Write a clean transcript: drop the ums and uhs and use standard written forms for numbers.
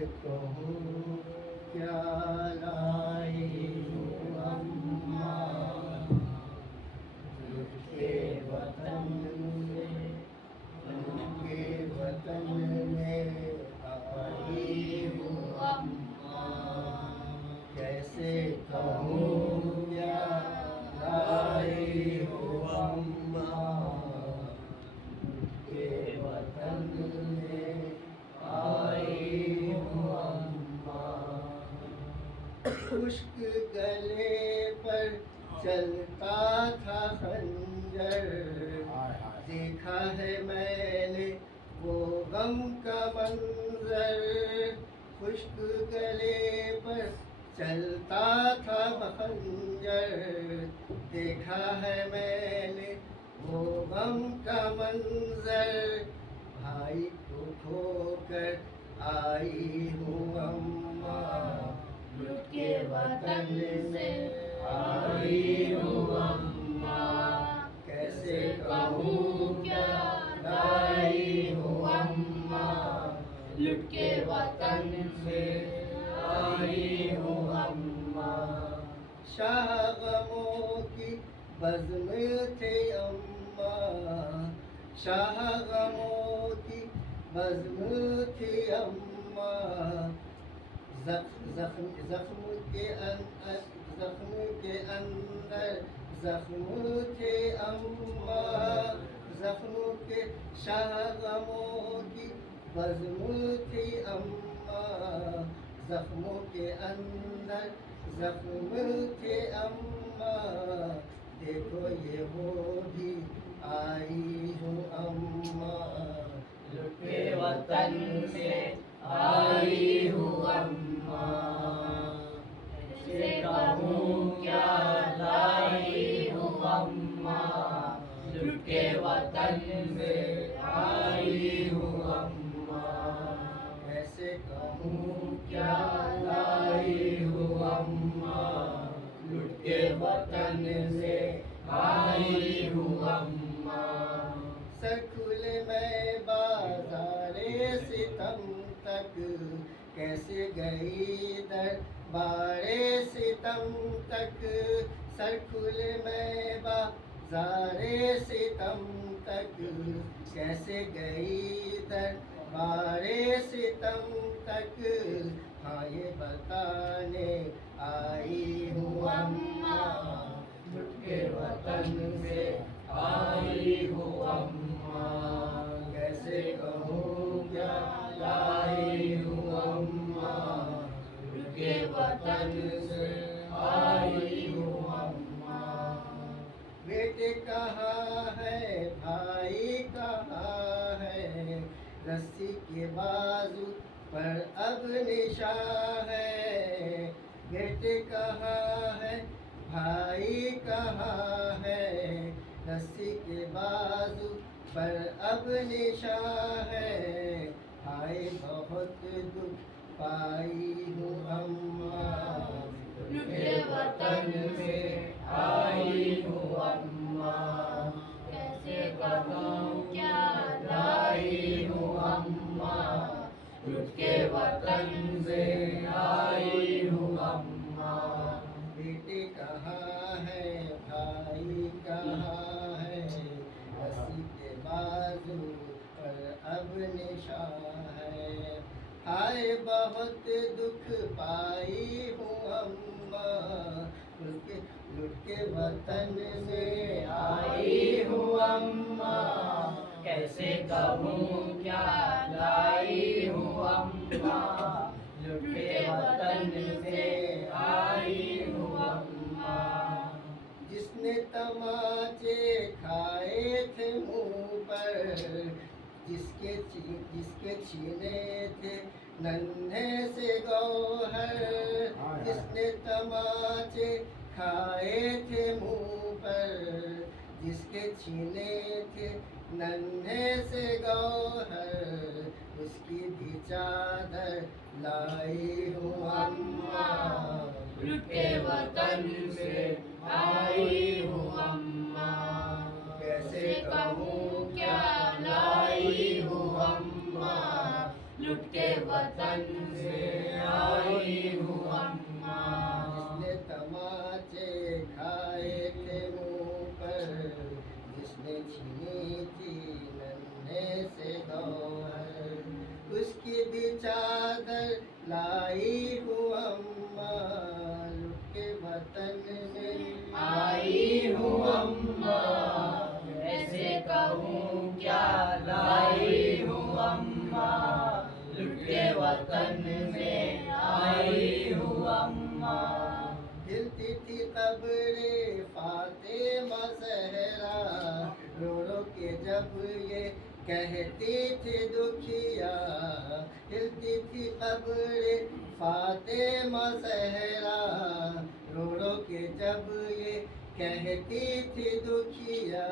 कहूँ क्या लाई हूँ अम्मा, उनके वतन में, उनके वतन में आई हूँ अम्मा। कैसे कहूँ क्या लाई हूँ अम्मा, उनके वतन में आई हूँ अम्मा। खुश्क गले पर चलता था खंजर, देखा है मैंने वो गम का मंजर। खुश्क गले पर चलता था खंजर, देखा है मैंने वो गम का मंजर। भाई को खोकर आई हूँ अम्मा, लुट के वतन से आई हूँ अम्मा। कैसे कहूँ क्या लाई हूँ अम्मा, लुट के वतन से आई हूँ अम्मा। शाह गमों की बज़्म थे अम्मा, शाह गमों की बज़्म थी अम्मा। जख्म के अंदर जख्म थे अम्मा, जख्म के शाह गमों की बज़्म थी अम्मा। जख्मों के अंदर जख्म थे अम्मा। देखो ये वो भी आई हूँ अम्मा, लुट के वतन से आई हूँ अम्मा। कैसे कहूँ क्या लाई हूँ अम्मा, लुट के वतन से आई हूँ अम्मा। कैसे कहूँ क्या लाई हूँ अम्मा, लुट के वतन से आई हूँ अम्मा। सर खुले मैं बाज़ारे सितम तक, कैसे गई दरबारे सितम तक। सर खुले मैं बाज़ारे सितम तक, कैसे गई दरबारे सितम तक। हाँ ये बताने आई हूँ अम्मा, लुट के वतन से आई हूँ अम्मा। कैसे कहूँ क्या लाई हूँ अम्मा, लुट के वतन से आई हूँ अम्मा। बेटे कहाँ है भाई कहाँ है, रस्सी के बाजू पर अब निशान है। बेटे कहाँ है भाई कहाँ है, रस्सी के बाजू पर अब निशान है। हाय बहुत दुख पाई हूँ अम्मा, लुट के वतन से आई हूँ अम्मा। कैसे कहूँ क्या लाई हूँ अम्मा, लुट के वतन से आई हूँ अम्मा। बेटे कहाँ है भाई कहाँ है, रस्सी के बाजू पर अब निशान है। हाय बहुत दुख पाई हूँ अम्मा, लुट के वतन में आई हूँ अम्मा। कैसे कहूँ क्या लाई हूँ अम्मा, लुट के वतन से आई हूँ अम्मा। जिसने तमाचे खाए थे मुँह पर, जिसके छीने थे नन्हे से गौहर। जिसने तमाचे खाए थे मुँह पर, जिसके छीने थे नन्हे से गौहर। उसकी भी चादर लाई हूँ अम्मा, लुट के वतन से आई हूँ अम्मा। कैसे कहूँ क्या लाई हूँ अम्मा, लुट के वतन से जब ये कहती थी दुखिया, हिलती थी कब्र फातिमा ज़हरा, रो रो के जब ये कहती थी दुखिया,